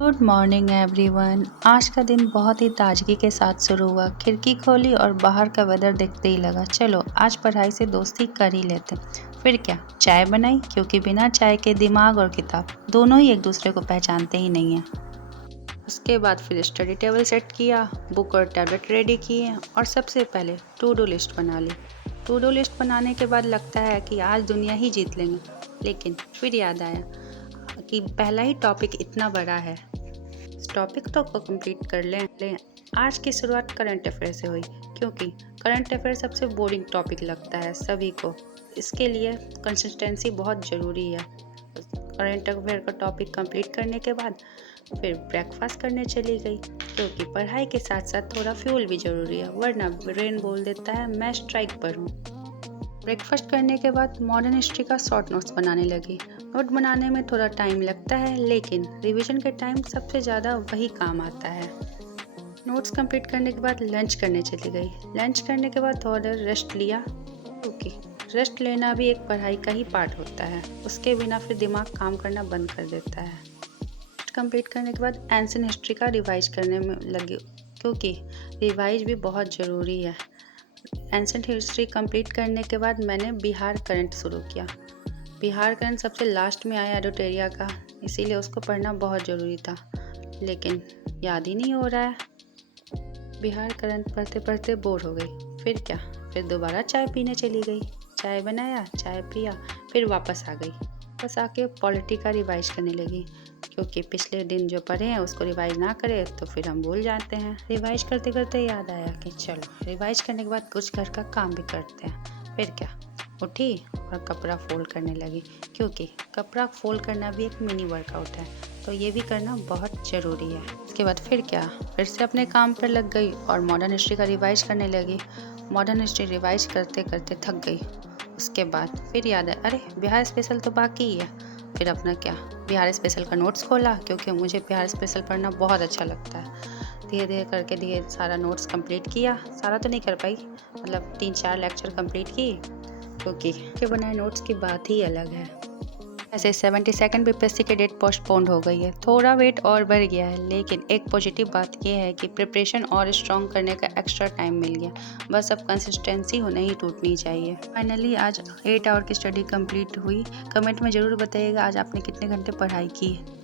Good morning everyone. आज का दिन बहुत ही ताजगी के साथ शुरू हुआ। खिड़की खोली और बाहर का वेदर देखते ही लगा चलो आज पढ़ाई से दोस्ती कर ही लेते। फिर क्या, चाय बनाई, क्योंकि बिना चाय के दिमाग और किताब दोनों ही एक दूसरे को पहचानते ही नहीं हैं। उसके बाद फिर स्टडी टेबल सेट किया, बुक और टैबलेट रेडी किए और सबसे पहले टू डू लिस्ट बना ली। टू डू लिस्ट बनाने के बाद लगता है कि आज दुनिया ही जीत लेंगे, लेकिन फिर याद आया कि पहला ही टॉपिक इतना बड़ा है। इस टॉपिक तो को कंप्लीट कर लें। आज की शुरुआत करंट अफेयर से हुई, क्योंकि करंट अफेयर सबसे बोरिंग टॉपिक लगता है सभी को। इसके लिए कंसिस्टेंसी बहुत ज़रूरी है। करंट अफेयर का टॉपिक कंप्लीट करने के बाद फिर ब्रेकफास्ट करने चली गई, क्योंकि पढ़ाई के साथ साथ थोड़ा फ्यूल भी ज़रूरी है, वरना ब्रेन बोल देता है मैं स्ट्राइक पर हूँ। ब्रेकफास्ट करने के बाद मॉडर्न हिस्ट्री का शॉर्ट नोट्स बनाने लगी। नोट बनाने में थोड़ा टाइम लगता है, लेकिन रिवीजन के टाइम सबसे ज़्यादा वही काम आता है। नोट्स कंप्लीट करने के बाद लंच करने चली गई। लंच करने के बाद थोड़ा देर रेस्ट लिया, क्योंकि रेस्ट लेना भी एक पढ़ाई का ही पार्ट होता है। उसके बिना फिर दिमाग काम करना बंद कर देता है। कंप्लीट करने के बाद एंशिएंट हिस्ट्री का रिवाइज करने में लगी, क्योंकि रिवाइज भी बहुत ज़रूरी है। एंशिएंट हिस्ट्री कंप्लीट करने के बाद मैंने बिहार करंट शुरू किया। बिहार करंट सबसे लास्ट में आया एडोटेरिया का, इसीलिए उसको पढ़ना बहुत ज़रूरी था, लेकिन याद ही नहीं हो रहा है। बिहार करंट पढ़ते पढ़ते बोर हो गई। फिर क्या, फिर दोबारा चाय पीने चली गई। चाय बनाया, चाय पिया, फिर वापस आ गई। वापस आके पॉलिटी का रिवाइज करने लगी, क्योंकि पिछले दिन जो पढ़े हैं उसको रिवाइज ना करें तो फिर हम भूल जाते हैं। रिवाइज करते करते याद आया कि चलो रिवाइज करने के बाद कुछ घर का काम भी करते हैं। फिर क्या, उठी और कपड़ा फोल्ड करने लगी, क्योंकि कपड़ा फोल्ड करना भी एक मिनी वर्कआउट है, तो ये भी करना बहुत ज़रूरी है। इसके बाद फिर क्या, फिर से अपने काम पर लग गई और मॉडर्न हिस्ट्री का रिवाइज करने लगी। मॉडर्न हिस्ट्री रिवाइज करते करते थक गई। उसके बाद फिर याद है, अरे बिहार स्पेशल तो बाकी ही है। फिर अपना क्या, बिहार स्पेशल का नोट्स खोला, क्योंकि मुझे बिहार स्पेशल पढ़ना बहुत अच्छा लगता है। धीरे धीरे करके धीरे सारा नोट्स कंप्लीट किया। सारा तो नहीं कर पाई, मतलब 3-4 लेक्चर कंप्लीट की, क्योंकि के बनाए नोट्स की बात ही अलग है। ऐसे 72nd बीपीएससी के डेट पोस्टपोन्ड हो गई है। थोड़ा वेट और बढ़ गया है, लेकिन एक पॉजिटिव बात यह है कि प्रिपरेशन और स्ट्रॉन्ग करने का एक्स्ट्रा टाइम मिल गया। बस अब कंसिस्टेंसी नहीं टूटनी चाहिए। फाइनली आज 8 आवर की स्टडी कंप्लीट हुई। कमेंट में ज़रूर बताइएगा आज आपने कितने घंटे पढ़ाई की है।